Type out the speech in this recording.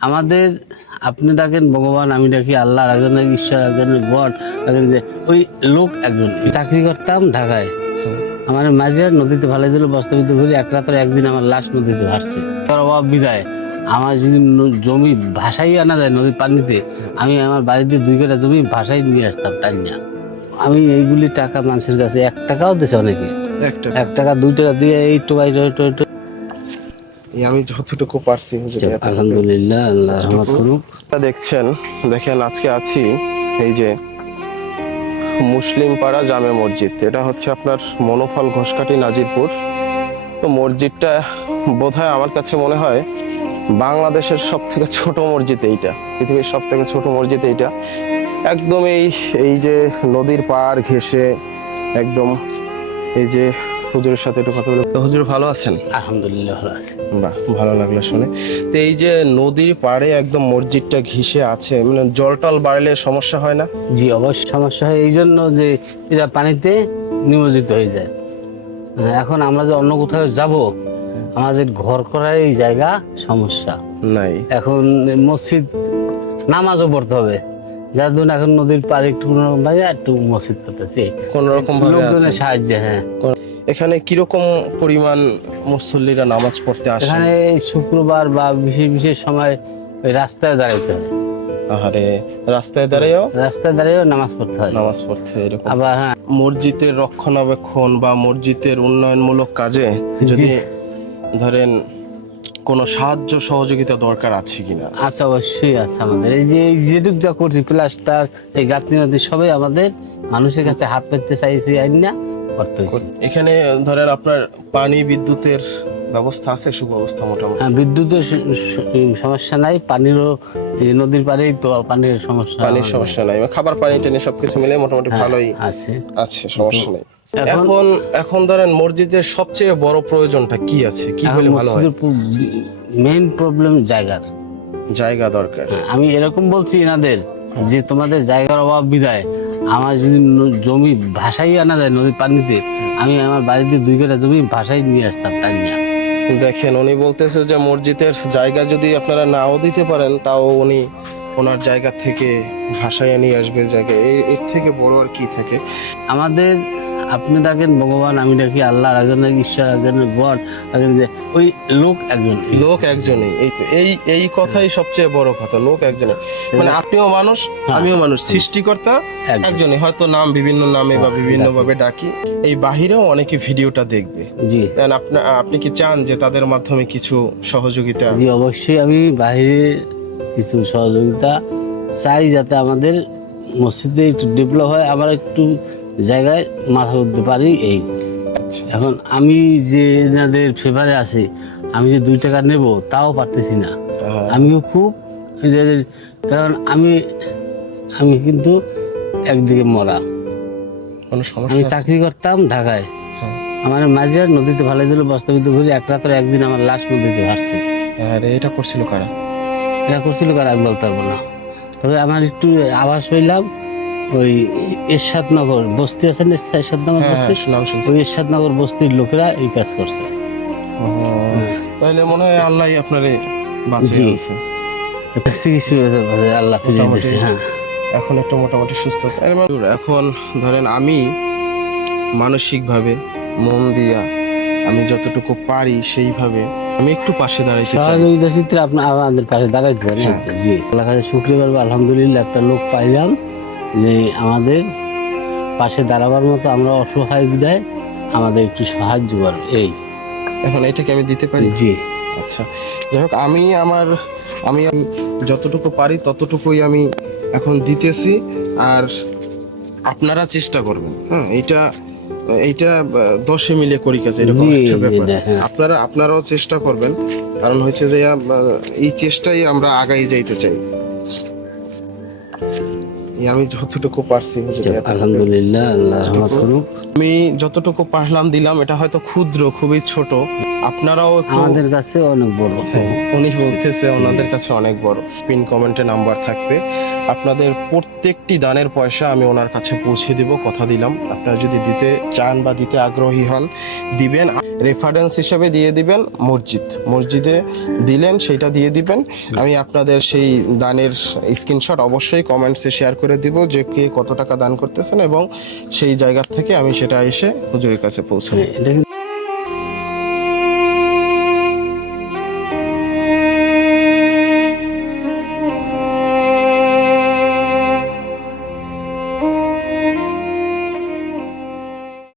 আমাদের আপনি ডাকেন ভগবান আমি ডাকি আল্লাহ একজনের ঈশ্বর একজনের গড একজন যে ওই লোক একজন। চাকরি করতাম ঢাকায়। আমার মাঝে নদীতে ভালো দিল বস্তাবিদ্যুৎ ঘুরে এক রাতের একদিন আমার লাশ নদীতে ভাসছে। তার অভাব বিদায়। আমার যদি জমি ভাসাই আনা যায় নদীর পানিতে আমি আমার বাড়িতে দুই কাটা জমি ভাসাই নিয়ে আসতাম টাইনা। আমি এইগুলি টাকা মানুষের কাছে এক টাকাও দিছে অনেকে। এক টাকা। দুই টাকা দিয়ে এই টোকাই আমি যতটুকু পারছি আলহামদুলিল্লাহ আল্লাহ রহমত করুক। দেখছেন দেখেন আজকে আছি এই যে মুসলিম পাড়া জামে মসজিদ। এটা হচ্ছে আপনার মনোফল ঘোষকাটি নাজিরপুর। তো মসজিদটা বোধহয় আমার কাছে মনে হয় বাংলাদেশের সব থেকে ছোট মসজিদ এইটা। পৃথিবীর সব থেকে ছোট মসজিদ এইটা। একদম এই এই যে নদীর পাড় ঘেঁষে একদম এই যে হুজুরের সাথে একটু কথা বলে তো হুজুর ভালো আছেন? আলহামদুলিল্লাহ ভালো আছে। বাহ ভালো লাগল শুনে। তো এই যে নদীর পাড়ে একদম মসজিদটা ঘিসে আছে মানে জল টল বাড়লে সমস্যা হয় না? জি অবশ্য সমস্যা হয়। এই জন্য যে এরা পানিতে নিমজ্জিত হয়ে যায়। হ্যাঁ, এখন আমরা যে অন্য কোথাও যাব আমাদের ঘর করার এই জায়গা সমস্যা। নাই। এখন মসজিদ নামাজও পড়তে হবে। যার জন্য এখন নদীর পাড়ে একটু কোনোরকম একটু মসজিদ করতেছি। কোন রকম ভাবে লোকজনের সাহায্যে হ্যাঁ। এখানে কীরকম পরিমাণ মুসল্লিরা নামাজ পড়তে আসে? এখানে শুক্রবার বা বিশেষ বিশেষ সময় রাস্তায় দাঁড়াইতে হয়। আহারে রাস্তায় দাঁড়িয়েও রাস্তায় দাঁড়িয়েও নামাজ পড়তে হয়। নামাজ পড়তে হয় এরকম। আবার হ্যাঁ। মসজিদের রক্ষণাবেক্ষণ বা মসজিদের উন্নয়নমূলক কাজে যদি ধরেন কোনো সাহায্য সহযোগিতা দরকার আছে কিনা? আচ্ছা অবশ্যই আছে আমাদের। এই যে যেটুক যা করছি প্লাস্টার এই গাঁথনি মাতি সবাই আমাদের মানুষের কাছে হাত পেতে চাইছি আইন না। করতে হয়েছে। এখানে ধরেন আপনার পানি বিদ্যুতের ব্যবস্থা আছে সুব্যবস্থা মোটামুটি? হ্যাঁ বিদ্যুতের সমস্যা নাই পানিরও নদীর পাড়েই তো পানির সমস্যা পানির সমস্যা নাই খাবার পানি টেনে সবকিছু মিলে মোটামুটি ভালোই আছে। আছে সমস্যা নেই। এখন- এখন এখন ধরেন মসজিদের সবচেয়ে বড় প্রয়োজনটা কি আছে? কি হলে ভালো হয়? মেইন প্রবলেম জায়গার। জায়গা দরকার। আমি এরকম বলছি এনাদের যে তোমাদের জায়গার অভাব বিদায় আমার যদি জমি ভাসাই আনা যায় নদীর পানিতে আমি আমার বাড়িতে দুই কাটা জমি ভাসাই নিয়ে আসতাম টাইনা দেখেন উনি বলতেছে যে মসজিদের জায়গা যদি আপনারা নাও দিতে পারেন তাও উনি ওনার জায়গা থেকে ভাষায় নিয়ে আসবে জায়গায় এর থেকে বড় আর কি থাকে? আমাদের আপনি ডাকেন ভগবান আমি ডাকি আল্লাহ একজনের ঈশ্বর একজনের গড একজন যে ওই লোক একজন। লোক একজনই। এই তো এই এই কথাই সবচেয়ে বড় কথা লোক একজনই মানে আপনিও মানুষ আমিও মানুষ সৃষ্টিকর্তা একজন। একজনই। হয়তো নাম বিভিন্ন নামে বা বিভিন্ন ভাবে ডাকি। এই বাহিরেও অনেকে ভিডিওটা দেখবে। জি। দেন আপনি আপনি কি চান যে তাদের মাধ্যমে কিছু সহযোগিতা? জি অবশ্যই আমি বাইরে কিছু সহযোগিতা চাই যাতে আমাদের মসজিদে একটু ডেভেলপ হয়। আমার একটু জায়গায় মাথা উঠতে পারি এই। আচ্ছা এখন আমি যে এনাদের ফেভারে আছি আমি যে দুই টাকা নেব তাও পারতেছি না। আমিও খুব কারণ আমি আমি কিন্তু একদিকে মরা। আমি চাকরি করতাম ঢাকায়। হ্যাঁ। আমার মাঝে নদীতে ভালো দিল বস্তাবিদ্যুৎ ঘুরে এক রাতের একদিন আমার লাশ নদীতে ভাসছে। আরে এটা করছিল কারা? এটা করছিল কারা আমি বলতে পারব না। তবে আমার একটু আভাস পেলাম ওই এরশাদনগর বস্তি আছে না এরশাদনগর হ্যাঁ বস্তি? হ্যাঁ ওই এরশাদনগর বস্তির লোকেরা এই কাজ করছে। তাহলে মনে হয় আল্লাহ আপনারে বাঁচিয়ে আছে আল্লাহ ফিরিয়ে দিয়েছে হ্যাঁ। এখন একটু মোটামুটি সুস্থ আছে। এখন ধরেন আমি মানসিকভাবে মন দিয়া আমি যতটুকু পারি সেইভাবে আমি একটু পাশে দাঁড়াইতে চাই। সহযোগিতা আপনি আমাদের পাশে দাঁড়াইতে পারেন। জি। আল্লাহ কাছে শুক্রিয়া করব আলহামদুলিল্লাহ একটা লোক পাইলাম। যে আমাদের পাশে দাঁড়াবার মতো আমরা অসহায় বিদায় আমাদের একটু সাহায্য করবে এই। এখন এটাকে আমি দিতে পারি? জি। আচ্ছা যাই হোক আমি আমার আমি যতটুকু পারি ততটুকুই আমি এখন দিতেছি আর আপনারা চেষ্টা করবেন হ্যাঁ? এইটা এইটা দশে মিলে করি কাছে এরকম একটা ব্যাপার। হ্যাঁ। আপনারা আপনারাও চেষ্টা করবেন কারণ হচ্ছে যে এই চেষ্টাই আমরা আগাই যাইতে চাই। আমি যতটুকু পারছি আলহামদুলিল্লাহ আল্লাহ রহমত করুক। আমি যতটুকু পারলাম দিলাম এটা হয়তো ক্ষুদ্র খুবই ছোট। আপনারাও আমাদের কাছে অনেক বড়। উনি বলতেছে ওনাদের কাছে অনেক বড়। পিন কমেন্টে নাম্বার থাকবে। আপনাদের প্রত্যেকটি দানের পয়সা আমি ওনার কাছে পৌঁছে দিব কথা দিলাম। আপনারা যদি দিতে চান বা দিতে আগ্রহী হন দিবেন। রেফারেন্স হিসাবে দিয়ে দিবেন মসজিদ। মসজিদে দিলেন, সেটা দিয়ে দিবেন। আমি আপনাদের সেই দানের স্ক্রিনশট অবশ্যই কমেন্টসে শেয়ার করে দিব যে কে কত টাকা দান করতেছেন এবং সেই জায়গা থেকে আমি সেটা এসে হুজুরের কাছে কিন্তু